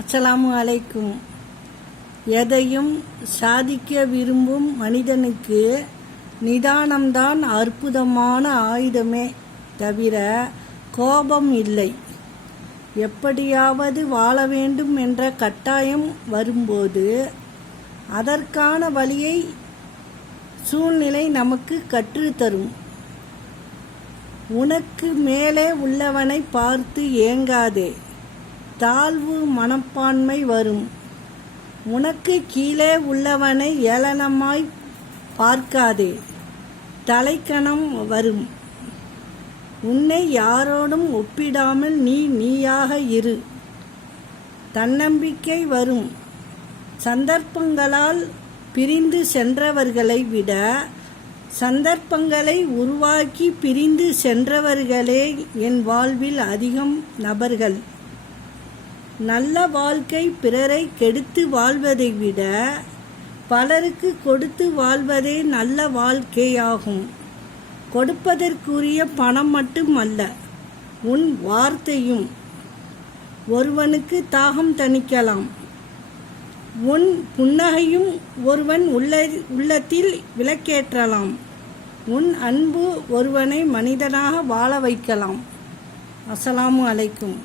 அஸ்ஸலாமு அலைக்கும். எதையும் சாதிக்க விரும்பும் மனிதனுக்கு நிதானம்தான் அற்புதமான ஆயுதமே தவிர கோபம் இல்லை. எப்படியாவது வாழ வேண்டும் என்ற கட்டாயம் வரும்போது அதற்கான வழியை சூழ்நிலை நமக்கு கற்றுத்தரும். உனக்கு மேலே உள்ளவனை பார்த்து ஏங்காதே, தாழ்வு மனப்பான்மை வரும். உனக்கு கீழே உள்ளவனை ஏளனமாய் பார்க்காதே, தலைக்கணம் வரும். உன்னை யாரோடும் ஒப்பிடாமல் நீயாக இரு. தன்னம்பிக்கை வரும். சந்தர்ப்பங்களால் பிரிந்து சென்றவர்களை விட சந்தர்ப்பங்களை உருவாக்கி பிரிந்து சென்றவர்களே என் வாழ்வில் அதிகம் நபர்கள். நல்ல வாழ்க்கை பிறரை கெடுத்து வாழ்வதை விட பலருக்கு கொடுத்து வாழ்வதே நல்ல வாழ்க்கையாகும். கொடுப்பதற்குரிய பணம் மட்டுமல்ல, உன் வார்த்தையும் ஒருவனுக்கு தாகம் தணிக்கலாம். உன் புன்னகையும் ஒருவன் உள்ளத்தில் விளக்கேற்றலாம். உன் அன்பு ஒருவனை மனிதனாக வாழ வைக்கலாம். அஸ்ஸலாமு அலைக்கும்.